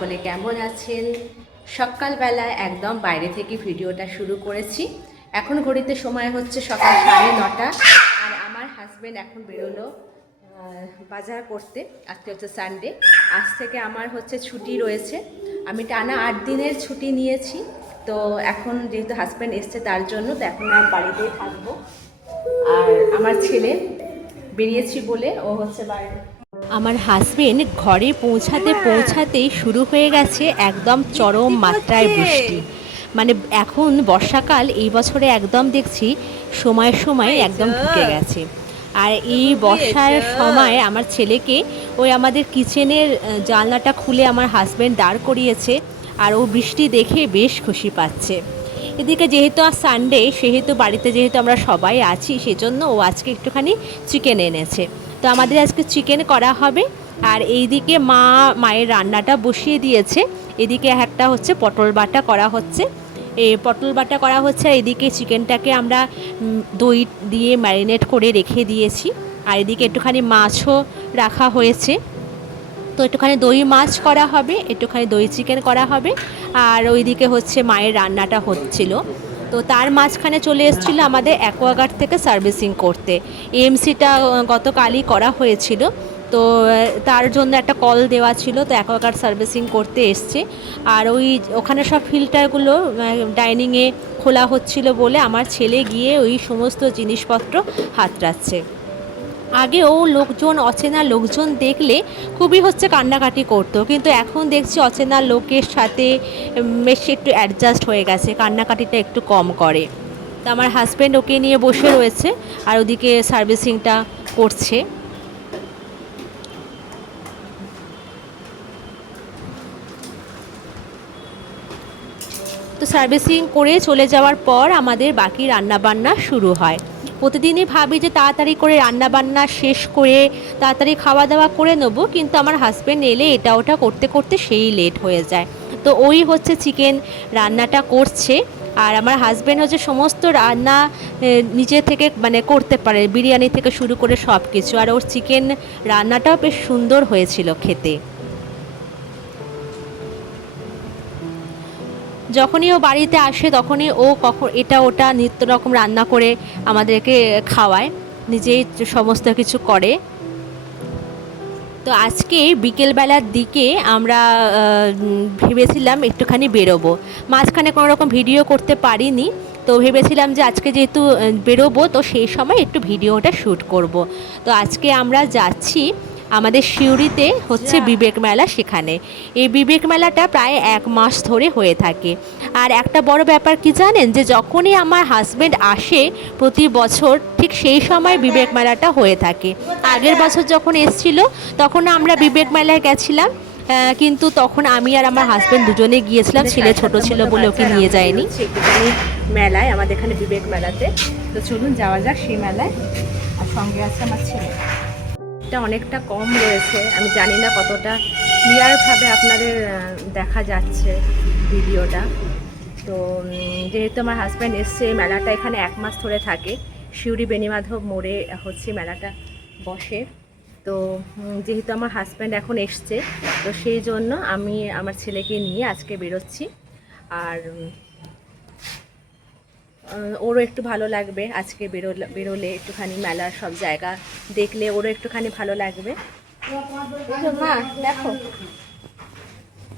সকলে কেমন আছেন? সকালবেলায় একদম বাইরে থেকে ভিডিওটা শুরু করেছি। এখন ঘড়িতে সময় হচ্ছে সকাল 9:30, আর আমার হাজব্যান্ড এখন বেরোলো বাজার করতে। আজকে হচ্ছে সানডে, আজ থেকে আমার হচ্ছে ছুটি রয়েছে। আমি টানা 8 দিনের ছুটি নিয়েছি। তো এখন যেহেতু হাজব্যান্ড এসছে তার জন্য, তো এখন আমি বাড়িতেই থাকবো। আর আমার ছেলে বেরিয়েছি বলে ও হচ্ছে বাইরে। আমার হাজবেন্ড ঘরে পৌঁছাতেই শুরু হয়ে গেছে একদম চরম মাত্রায় বৃষ্টি। মানে এখন বর্ষাকাল এই বছরে একদম দেখছি সময় সময় একদম ঢুকে গেছে। আর এই বর্ষার সময় আমার ছেলেকে ওই আমাদের কিচেনের জানলাটা খুলে আমার হাজবেন্ড দাঁড় করিয়েছে, আর ও বৃষ্টি দেখে বেশ খুশি পাচ্ছে। এদিকে যেহেতু আজ সানডে, সেহেতু বাড়িতে যেহেতু আমরা সবাই আছি, সেজন্য ও আজকে একটুখানি চিকেন এনেছে। তো আমাদের আজকে চিকেন করা হবে। আর এইদিকে মায়ের রান্নাটা বসিয়ে দিয়েছে। এদিকে একটা হচ্ছে পটল বাটা করা হচ্ছে। এই পটল বাটা করা হচ্ছে, আর এদিকে চিকেনটাকে আমরা দই দিয়ে ম্যারিনেট করে রেখে দিয়েছি। আর এদিকে একটুখানি মাছও রাখা হয়েছে। তো একটুখানি দই মাছ করা হবে, একটুখানি দই চিকেন করা হবে। আর ওইদিকে হচ্ছে মায়ের রান্নাটা হচ্ছিল। তো তার মাঝখানে চলে এসেছিলো আমাদের অ্যাকোয়াগার্ড থেকে সার্ভিসিং করতে। এএমসিটা গতকালই করা হয়েছিল, তো তার জন্য একটা কল দেওয়া ছিল, তো অ্যাকোয়াগার্ড সার্ভিসিং করতে এসছে। আর ওখানে সব ফিল্টারগুলো ডাইনিংয়ে খোলা হচ্ছিল বলে আমার ছেলে গিয়ে ওই সমস্ত জিনিসপত্র হাতড়াচ্ছে। আগে ও অচেনা লোকজন দেখলে খুবই হচ্ছে কান্নাকাটি করতো, কিন্তু এখন দেখছি অচেনা লোকের সাথে বেশ একটু অ্যাডজাস্ট হয়ে গেছে, কান্নাকাটিটা একটু কম করে। তো আমার হাজব্যান্ড ওকে নিয়ে বসে রয়েছে, আর ওদিকে সার্ভিসিংটা করছে। তো সার্ভিসিং করে চলে যাওয়ার পর আমাদের বাকি রান্নাবান্না শুরু হয়। প্রতিদিনই ভাবি যে তাড়াতাড়ি করে রান্নাবান্না শেষ করে তাড়াতাড়ি খাওয়া দাওয়া করে নেব, কিন্তু আমার হাজব্যান্ড এলে এটা ওটা করতে করতে সেই লেট হয়ে যায়। তো ওই হচ্ছে চিকেন রান্নাটা করছে। আর আমার হাজব্যান্ড হচ্ছে সমস্ত রান্না নিজে থেকে মানে করতে পারে, বিরিয়ানি থেকে শুরু করে সব কিছু। আর ওর চিকেন রান্নাটাও বেশ সুন্দর হয়েছিল খেতে। যখনই ও বাড়িতে আসে তখনই ও এটা ওটা নিত্য রকম রান্না করে আমাদেরকে খাওয়ায়, নিজেই সমস্ত কিছু করে। তো আজকে বিকেলবেলার দিকে আমরা ভেবেছিলাম একটুখানি বেরোবো, মাঝখানে কোনো রকম ভিডিও করতে পারিনি। তো ভেবেছিলাম যে আজকে যেহেতু বেরোবো, তো সেই সময় একটু ভিডিওটা শ্যুট করব। তো আজকে আমরা যাচ্ছি আমাদের সিউড়িতে হচ্ছে বিবেক মেলা, সেখানে এই বিবেক মেলাটা প্রায় 1 মাস ধরে হয়ে থাকে। আর একটা বড় ব্যাপার কি জানেন, যে যখনই আমার হাজব্যান্ড আসে প্রতি বছর ঠিক সেই সময় বিবেক মেলাটা হয়ে থাকে। আগের বছর যখন এসছিল তখন আমরা বিবেক মেলায় গেছিলাম, কিন্তু তখন আমি আর আমার হাজব্যান্ড দুজনে গিয়েছিলাম, ছেলে ছোট ছিল বলে ওকে নিয়ে যায়নি। মেলায় আমাদের এখানে বিবেক মেলাতে, তো চলুন যাওয়া যাক সেই মেলায়। আর সঙ্গে আছে আমার ছেলে। এটা অনেকটা কম রয়েছে, আমি জানি না কতটা ক্লিয়ারভাবে আপনাদের দেখা যাচ্ছে ভিডিওটা। তো যেহেতু আমার হাজব্যান্ড এসছে, মেলাটা এখানে 1 মাস ধরে থাকে। সিউড়ি বেণীমাধব মোড়ে হচ্ছে মেলাটা বসে। তো যেহেতু আমার হাজব্যান্ড এখন এসছে, তো সেই জন্য আমি আমার ছেলেকে নিয়ে আজকে বেরোচ্ছি। আর ওরও একটু ভালো লাগবে আজকে বেরোলে একটুখানি মেলার সব জায়গা দেখলে ওরও একটুখানি ভালো লাগবে। মা দেখো,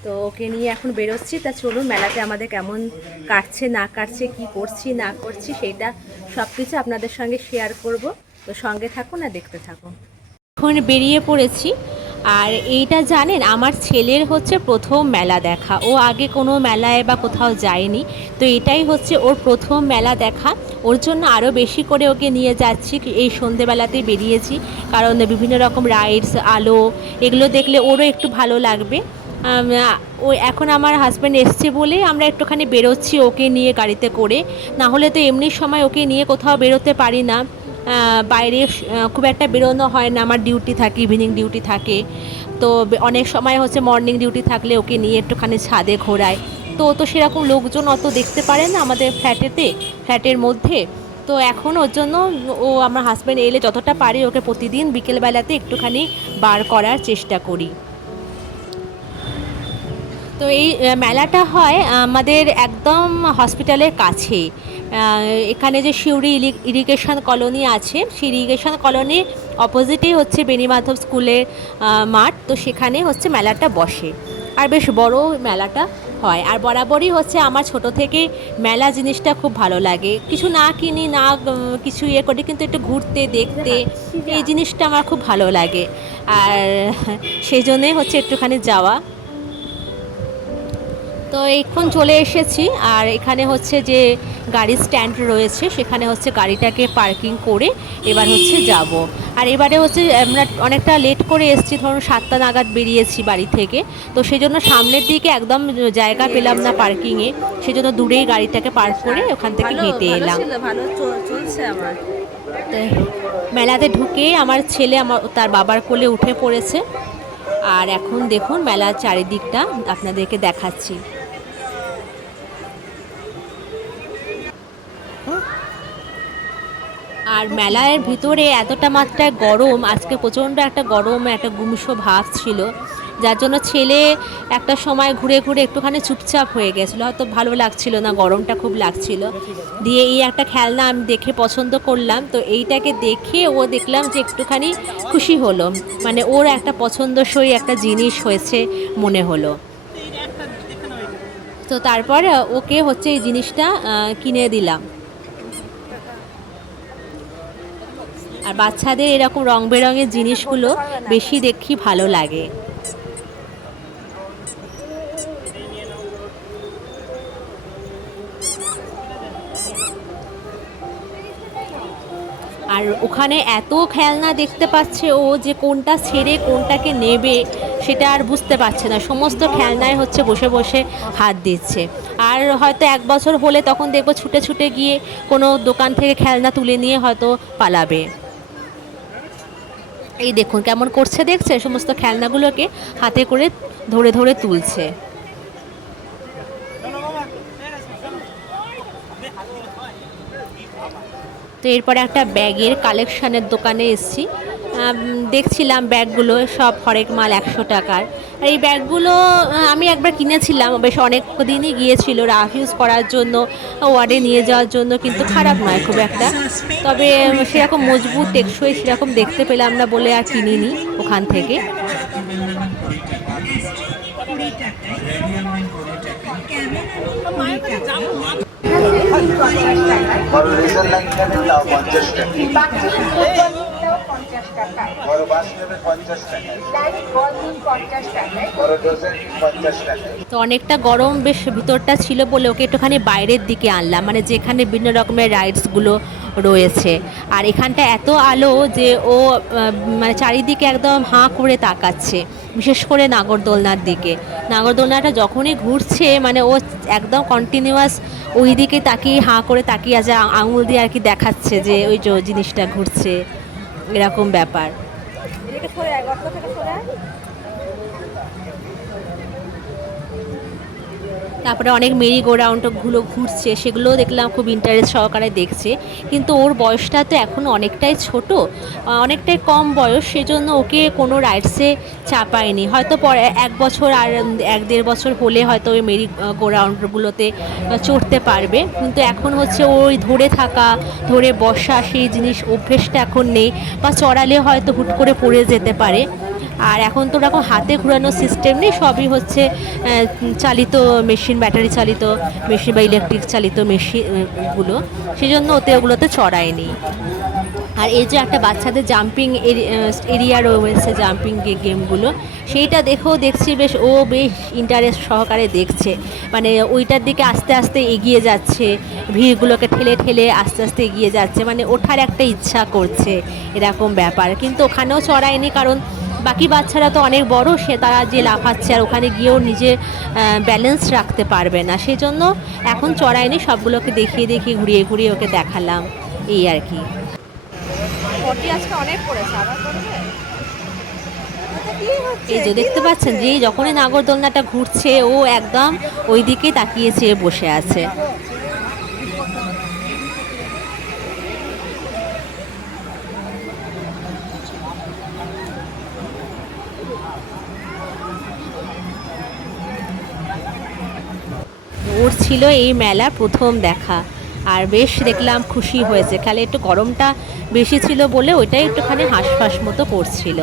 তো ওকে নিয়ে এখন বেরোচ্ছি। তা চলুন মেলাতে আমাদের কেমন কাটছে না কাটছে, কি করছি না করছি, সেইটা সব কিছু আপনাদের সঙ্গে শেয়ার করব। তো সঙ্গে থাকুন আর দেখতে থাকুন। এখন বেরিয়ে পড়েছি। আর এইটা জানেন, আমার ছেলের হচ্ছে প্রথম মেলা দেখা, ও আগে কোনো মেলায় বা কোথাও যায়নি। তো এটাই হচ্ছে ওর প্রথম মেলা দেখা, ওর জন্য আরও বেশি করে ওকে নিয়ে যাচ্ছি। এই সন্ধেবেলাতেই বেরিয়েছি, কারণ বিভিন্ন রকম রাইডস, আলো, এগুলো দেখলে ওরও একটু ভালো লাগবে। ও এখন আমার হাজব্যান্ড এসছে বলে আমরা একটুখানি বেরোচ্ছি ওকে নিয়ে গাড়িতে করে, না হলে তো এমনি সময় ওকে নিয়ে কোথাও বেরোতে পারি না। বাইরে খুব একটা বেরোনো হয় না, আমার ডিউটি থাকে, ইভিনিং ডিউটি থাকে। তো অনেক সময় হচ্ছে মর্নিং ডিউটি থাকলে ওকে নিয়ে একটুখানি ছাদে ঘোরায়। তো সেরকম লোকজন অত দেখতে পারে না আমাদের ফ্ল্যাটের মধ্যে। তো এখন ওর জন্য আমার হাজব্যান্ড এলে যতটা পারি ওকে প্রতিদিন বিকেলবেলাতে একটুখানি বার করার চেষ্টা করি। তো এই মেলাটা হয় আমাদের একদম হসপিটালের কাছে। এখানে যে সিউড়ি ইরিগেশন কলোনি আছে, সেই ইরিগেশন কলোনির অপোজিটেই হচ্ছে বেণীমাধব স্কুলের মাঠ। তো সেখানে হচ্ছে মেলাটা বসে, আর বেশ বড় মেলাটা হয়। আর বরাবরই হচ্ছে আমার ছোট থেকে মেলা জিনিসটা খুব ভালো লাগে। কিছু না কিনি না কিছু ইয়ে করি, কিন্তু একটু ঘুরতে দেখতে এই জিনিসটা আমার খুব ভালো লাগে। আর সেই জন্যে হচ্ছে একটুখানি যাওয়া। তো এখন চলে এসেছি, আর এখানে হচ্ছে যে গাড়ির স্ট্যান্ড রয়েছে সেখানে হচ্ছে গাড়িটাকে পার্কিং করে এবার হচ্ছে যাব। আর এবারে হচ্ছে আমরা অনেকটা লেট করে এসেছি, ধরুন 7টা নাগাদ বেরিয়েছি বাড়ি থেকে। তো সেই জন্য সামনের দিকে একদম জায়গা পেলাম না পার্কিংয়ে, সেই জন্য দূরেই গাড়িটাকে পার্ক করে ওখান থেকে হেঁটে এলাম। ভালো চলছে আমার। মেলাতে ঢুকে আমার ছেলে তার বাবার কোলে উঠে পড়েছে। আর এখন দেখুন মেলার চারিদিকটা আপনাদেরকে দেখাচ্ছি। আর মেলার ভিতরে এতটা মাত্রায় গরম, আজকে প্রচণ্ড একটা গরম, একটা গুমসো ভাব ছিল, যার জন্য ছেলে একটা সময় ঘুরে ঘুরে একটুখানি চুপচাপ হয়ে গেছিলো, হয়তো ভালো লাগছিল না, গরমটা খুব লাগছিল। দিয়ে এই একটা খেলনা আমি দেখে পছন্দ করলাম, তো এইটাকে দেখে ও দেখলাম যে একটুখানি খুশি হলো, মানে ওর একটা পছন্দসই একটা জিনিস হয়েছে মনে হলো। তো তারপর ওকে হচ্ছে এই জিনিসটা কিনে দিলাম। আর বাচ্চাদের এরকম রং বেরঙের জিনিসগুলো বেশি দেখি ভালো লাগে। আর ওখানে এত খেলনা দেখতে পাচ্ছে ও, যে কোনটা ছেড়ে কোনটাকে নেবে সেটা আর বুঝতে পারছে না, সমস্ত খেলনায় হচ্ছে বসে বসে হাত দিচ্ছে। আর হয়তো 1 বছর হলে তখন দেখবো ছুটে ছুটে গিয়ে কোনো দোকান থেকে খেলনা তুলে নিয়ে হয়তো পালাবে। এই দেখুন কেমন করছে, দেখছে সমস্ত খেলনাগুলোকে হাতে করে ধরে ধরে তুলছে। তো এরপরে একটা ব্যাগের কালেকশানের দোকানে এসেছি, দেখছিলাম ব্যাগগুলো সব হরেক মাল 100 টাকার। আর এই ব্যাগগুলো আমি একবার কিনেছিলাম, বেশ অনেক দিনই গিয়েছিল রাফ ইউজ করার জন্য, ওয়ার্ডে নিয়ে যাওয়ার জন্য, কিন্তু খারাপ নয় খুব একটা। তবে সেরকম মজবুত টেকসই সেরকম দেখতে পেলাম না বলে আর কিনিনি ওখান থেকে। তো অনেকটা গরম বেশ ভিতরটা ছিল বলে ওকে একটুখানি বাইরের দিকে আনলাম, মানে যেখানে বিভিন্ন রকমের রাইডসগুলো রয়েছে। আর এখানটা এত আলো যে ও মানে চারিদিকে একদম হাঁ করে তাকাচ্ছে, বিশেষ করে নাগরদোলনার দিকে। নাগরদোলনাটা যখনই ঘুরছে মানে ও একদম কন্টিনিউয়াস ওই দিকে তাকিয়ে হাঁ করে তাকিয়ে আছে, আঙুল দিয়ে আর কি দেখাচ্ছে যে ওই যে জিনিসটা ঘুরছে, এরকম ব্যাপার। তারপরে অনেক মেরি গো রাউন্ডগুলো ঘুরছে, সেগুলোও দেখলাম খুব ইন্টারেস্ট সহকারে দেখছে। কিন্তু ওর বয়সটা তো এখনও অনেকটাই ছোট, অনেকটাই কম বয়স, সেজন্য ওকে কোনো রাইডসে চাপায়নি। হয়তো পরে 1 বছর আর 1-1.5 বছর হলে হয়তো ওই মেরি গো রাউন্ডগুলোতে চড়তে পারবে, কিন্তু এখন হচ্ছে ওই ধরে থাকা, ধরে বসা সেই জিনিস অভ্যেসটা এখন নেই, বা চড়ালে হয়তো হুট করে পড়ে যেতে পারে। আর এখন তো ওরকম হাতে ঘোরানোর সিস্টেম নেই, সবই হচ্ছে চালিত মেশিন, ব্যাটারি চালিত মেশিন বা ইলেকট্রিক চালিত মেশিনগুলো, সেই জন্য ওগুলোতে চড়ায়নি। আর এই যে একটা বাচ্চাদের জাম্পিং এরিয়া রয়েছে, জাম্পিং গেমগুলো, সেইটা দেখেও দেখছি বেশ ও বেশ ইন্টারেস্ট সহকারে দেখছে, মানে ওইটার দিকে আস্তে আস্তে এগিয়ে যাচ্ছে, ভিড়গুলোকে ঠেলে ঠেলে আস্তে আস্তে এগিয়ে যাচ্ছে, মানে ওঠার একটা ইচ্ছা করছে, এরকম ব্যাপার। কিন্তু ওখানেও চড়ায়নি, কারণ বাকি বাচ্চারা তো অনেক বড়, সে তারা যে লাফাচ্ছে আর ওখানে গিয়েও নিজের ব্যালেন্স রাখতে পারবে না, সেই জন্য এখন চড়ায়নি। সবগুলোকে দেখিয়ে দেখিয়ে ঘুরিয়ে ঘুরিয়ে ওকে দেখালাম, এই আর কি। এই যে দেখতে পাচ্ছেন যে যখনই নাগরদোলনাটা ঘুরছে ও একদম ওই দিকে তাকিয়ে চেয়ে বসে আছে। ওর ছিল এই মেলা প্রথম দেখা, আর বেশ দেখলাম খুশি হয়েছে। খালি একটু গরমটা বেশি ছিল বলে ওইটাই একটুখানি হাঁসফাঁস মতো করছিল।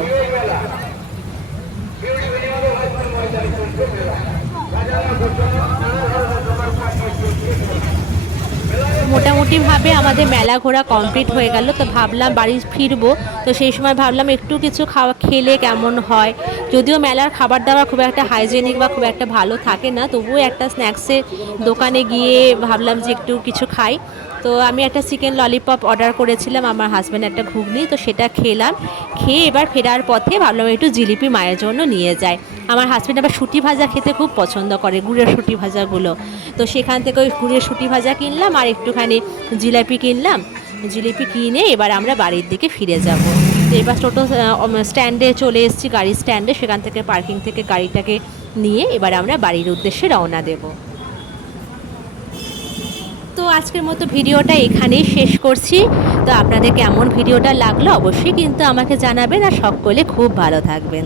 মোটামুটিভাবে আমাদের মেলা ঘোরা কমপ্লিট হয়ে গেল। তো ভাবলাম বাড়ি ফিরবো, তো সেই সময় ভাবলাম একটু কিছু খাওয়া খেলে কেমন হয়। যদিও মেলার খাবার দাবার খুব একটা হাইজেনিক বা খুব একটা ভালো থাকে না, তবুও একটা স্ন্যাক্সের দোকানে গিয়ে ভাবলাম যে একটু কিছু খাই। তো আমি একটা চিকেন ললিপপ অর্ডার করেছিলাম, আমার হাজব্যান্ড একটা ঘুগনি, তো সেটা খেলাম। খেয়ে এবার ফেরার পথে ভাবলাম একটু জিলিপি মায়ের জন্য নিয়ে যাই। আমার হাজব্যান্ড আবার শুঁটি ভাজা খেতে খুব পছন্দ করে, গুড়ের শুঁটি ভাজাগুলো। তো সেখান থেকে ওই গুড়ের শুঁটি ভাজা কিনলাম আর একটুখানি জিলাপি কিনলাম। জিলিপি কিনে এবার আমরা বাড়ির দিকে ফিরে যাব। তো এবার টোটো স্ট্যান্ডে চলে এসেছি, গাড়ির স্ট্যান্ডে। সেখান থেকে পার্কিং থেকে গাড়িটাকে নিয়ে এবার আমরা বাড়ির উদ্দেশ্যে রওনা দেব। তো আজকের মতো ভিডিওটা এখানেই শেষ করছি। তো আপনাদের কেমন ভিডিওটা লাগলো অবশ্যই কিন্তু আমাকে জানাবেন, আর সকলে খুব ভালো থাকবেন।